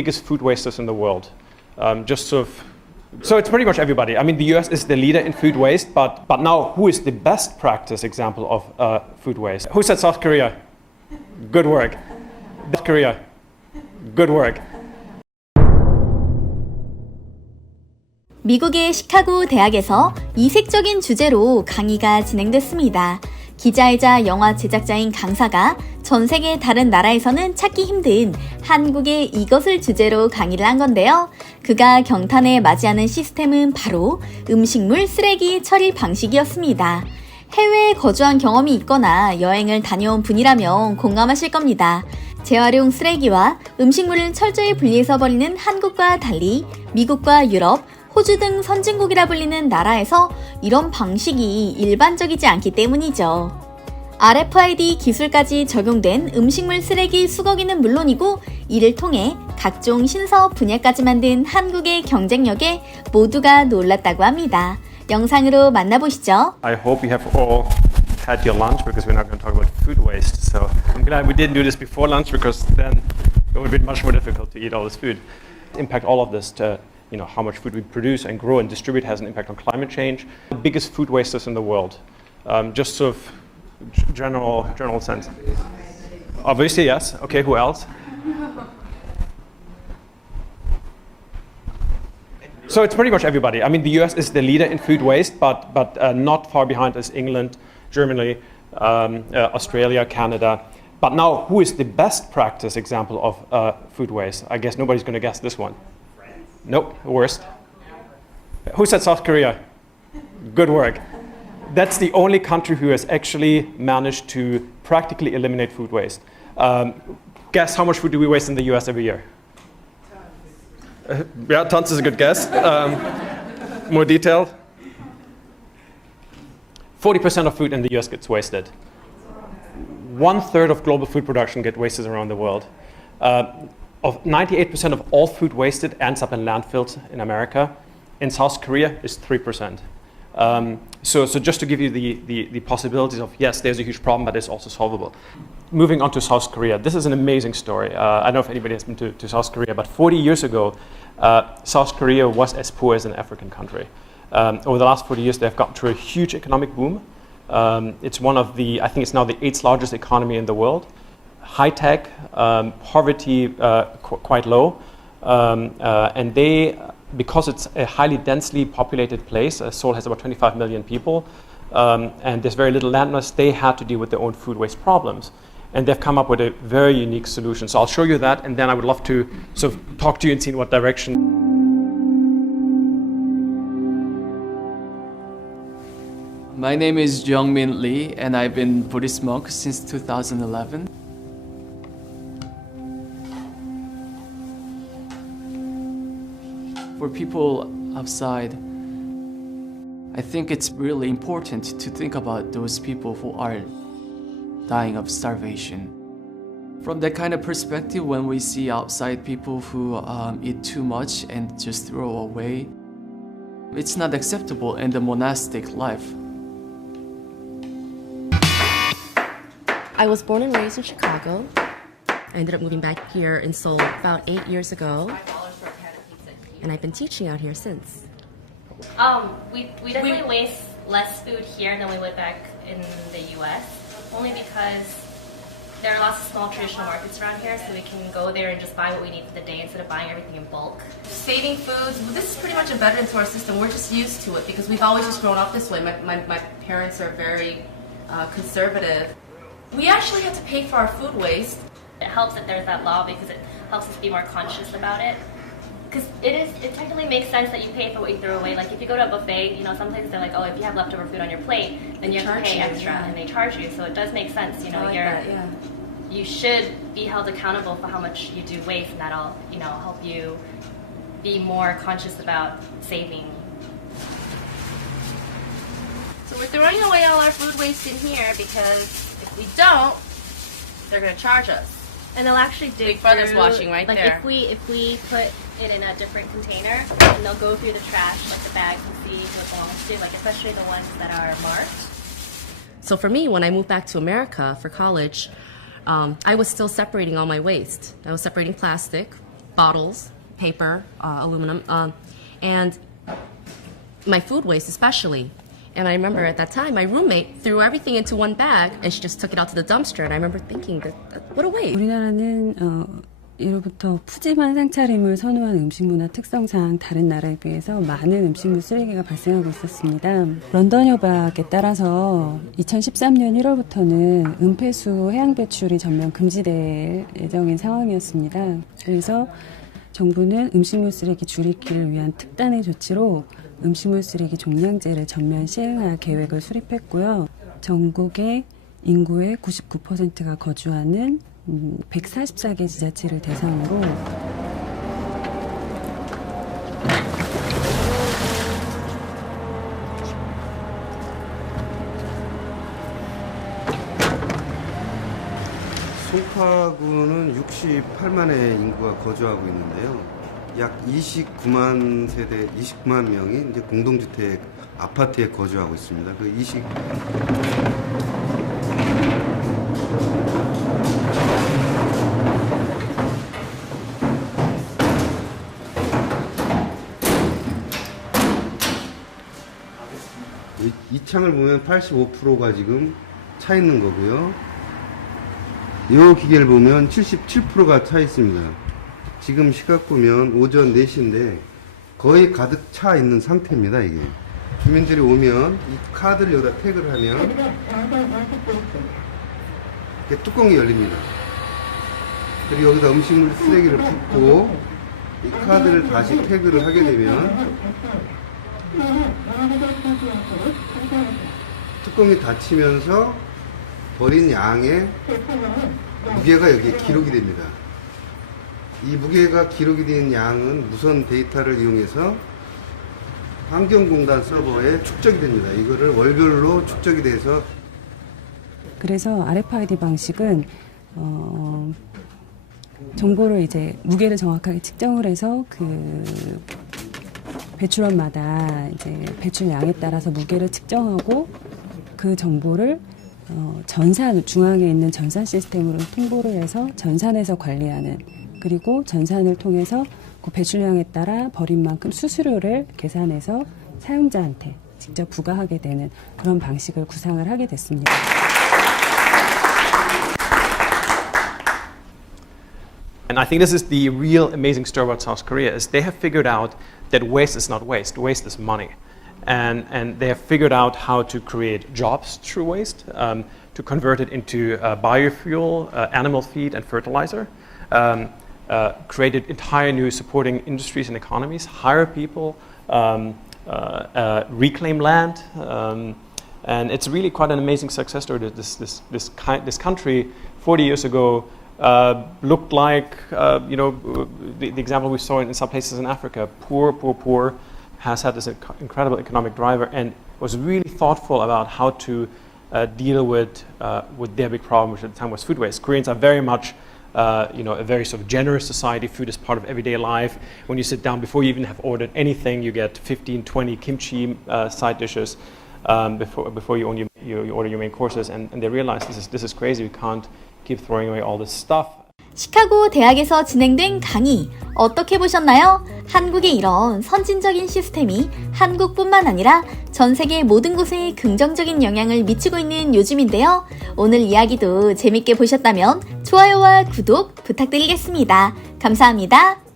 biggest food wasters in the world. So it's pretty much everybody. I mean, the US is the leader in food waste, but now who is the best practice example of food waste? Who said South Korea? Good work. South Korea. Good work. 미국의 시카고 대학에서 이색적인 주제로 강의가 진행됐습니다. 기자이자 영화 제작자인 강사가 전 세계 다른 나라에서는 찾기 힘든 한국의 이것을 주제로 강의를 한 건데요. 그가 경탄에 맞이하는 시스템은 바로 음식물 쓰레기 처리 방식이었습니다. 해외에 거주한 경험이 있거나 여행을 다녀온 분이라면 공감하실 겁니다. 재활용 쓰레기와 음식물을 철저히 분리해서 버리는 한국과 달리 미국과 유럽, 호주 등 선진국이라 불리는 나라에서 이런 방식이 일반적이지 않기 때문이죠. RFID 기술까지 적용된 음식물 쓰레기 수거기는 물론이고 이를 통해 각종 신사업 분야까지 만든 한국의 경쟁력에 모두가 놀랐다고 합니다. 영상으로 만나보시죠. I hope you have all had your lunch because we're not going to talk about food waste. So I'm glad we didn't do this before lunch because then it would be much more difficult to eat all this food. Impact all of this to how much food we produce and grow and distribute has an impact on climate change. The biggest food wasters in the world. Just sort of general sense. Obviously, yes. Okay, who else? So it's pretty much everybody. I mean, the US is the leader in food waste, but not far behind is England, Germany, Australia, Canada. But now, who is the best practice example of food waste? I guess nobody's going to guess this one. Nope, worst. Who said South Korea? Good work. That's the only country who has actually managed to practically eliminate food waste. Guess how much food do we waste in the US every year? Yeah, tons is a good guess. More detailed. 40% of food in the US gets wasted. 1/3 of global food production gets wasted around the world. Of 98% of all food wasted ends up in landfills in America. In South Korea, it's 3%. So just to give you the possibilities of, yes, there's a huge problem, but it's also solvable. Moving on to South Korea, this is an amazing story. I don't know if anybody has been to South Korea, but 40 years ago, South Korea was as poor as an African country. Over the last 40 years, they've gotten through a huge economic boom. It's I think it's now the 8th largest economy in the world. High tech, poverty quite low, and because it's a highly densely populated place, Seoul has about 25 million people, and there's very little land mass, they had to deal with their own food waste problems. And they've come up with a very unique solution. So I'll show you that, and then I would love to sort of talk to you and see in what direction. My name is Jungmin Lee, and I've been Buddhist monk since 2011. For people outside, I think it's really important to think about those people who are dying of starvation. From that kind of perspective, when we see outside people who eat too much and just throw away, it's not acceptable in the monastic life. I was born and raised in Chicago. I ended up moving back here in Seoul about 8 years ago. And I've been teaching out here since. We definitely waste less food here than we would back in the US, only because there are lots of small traditional markets around here, so we can go there and just buy what we need for the day instead of buying everything in bulk. Saving foods, this is pretty much embedded into our system. We're just used to it because we've always just grown up this way. My parents are very conservative. We actually have to pay for our food waste. It helps that there's that law because it helps us be more conscious about it. Because it technically makes sense that you pay for what you throw away. Like if you go to a buffet, some places they're like, oh, if you have leftover food on your plate, then you have to pay extra, and they charge you. So it does make sense. You should be held accountable for how much you do waste, and that'll help you be more conscious about saving. So we're throwing away all our food waste in here because if we don't, they're going to charge us. And they'll actually dig Big Brother's through, watching right like there. If we put it in a different container, and they'll go through the trash, like the bags, and see who it belongs to, like especially the ones that are marked. So for me, when I moved back to America for college, I was still separating all my waste. I was separating plastic, bottles, paper, aluminum, and my food waste especially. And I remember at that time, my roommate threw everything into one bag and she just took it out to the dumpster. And I remember thinking that what a waste. 우리나라는 예로부터 푸짐한 상차림을 선호하는 음식 문화 특성상 다른 나라에 비해서 많은 음식물 쓰레기가 발생하고 있었습니다. 런던 협약에 따라서 2013년 1월부터는 은폐수 해양 배출이 전면 금지될 예정인 상황이었습니다. 그래서 정부는 음식물 쓰레기 줄이기를 위한 특단의 조치로 음식물 쓰레기 종량제를 전면 시행할 계획을 수립했고요. 전국의 인구의 99%가 거주하는 144개 지자체를 대상으로 송파구는 68만의 인구가 거주하고 있는데요. 약 29만 세대, 29만 명이 이제 공동주택 아파트에 거주하고 있습니다. 그 2 창을 보면 85%가 지금 차 있는 거고요. 이 기계를 보면 77%가 차 있습니다. 지금 시각 보면 오전 4시인데 거의 가득 차 있는 상태입니다. 이게 주민들이 오면 이 카드를 여기다 태그를 하면 이렇게 뚜껑이 열립니다. 그리고 여기다 음식물 쓰레기를 붓고 이 카드를 다시 태그를 하게 되면 뚜껑이 닫히면서 버린 양의 무게가 여기에 기록이 됩니다. 이 무게가 기록이 된 양은 무선 데이터를 이용해서 환경공단 서버에 축적이 됩니다. 이거를 월별로 축적이 돼서 그래서 RFID 방식은 정보를 이제 무게를 정확하게 측정을 해서 그 배출원마다 이제 배출량에 따라서 무게를 측정하고 그 정보를 전산 중앙에 있는 전산 시스템으로 통보를 해서 전산에서 관리하는 그리고 전산을 통해서 그 배출량에 따라 버린 만큼 수수료를 계산해서 사용자한테 직접 부과하게 되는 그런 방식을 구상을 하게 됐습니다. And I think this is the real amazing story about South Korea is they have figured out that waste is not waste. Waste is money. And they have figured out how to create jobs through waste, to convert it into biofuel, animal feed, and fertilizer. Created entire new supporting industries and economies, hire people, reclaim land, and it's really quite an amazing success story. This country 40 years ago looked like the example we saw in some places in Africa. Poor has had this incredible economic driver and was really thoughtful about how to deal with their big problem, which at the time was food waste. Koreans are very much a very sort of generous society. Food is part of everyday life. When you sit down, before you even have ordered anything, you get 15, 20 kimchi side dishes before you order your main courses. And they realize this is crazy. We can't keep throwing away all this stuff. 시카고 대학에서 진행된 강의 어떻게 보셨나요? 한국의 이런 선진적인 시스템이 한국뿐만 아니라 전 세계 모든 곳에 긍정적인 영향을 미치고 있는 요즘인데요. 오늘 이야기도 재밌게 보셨다면 좋아요와 구독 부탁드리겠습니다. 감사합니다.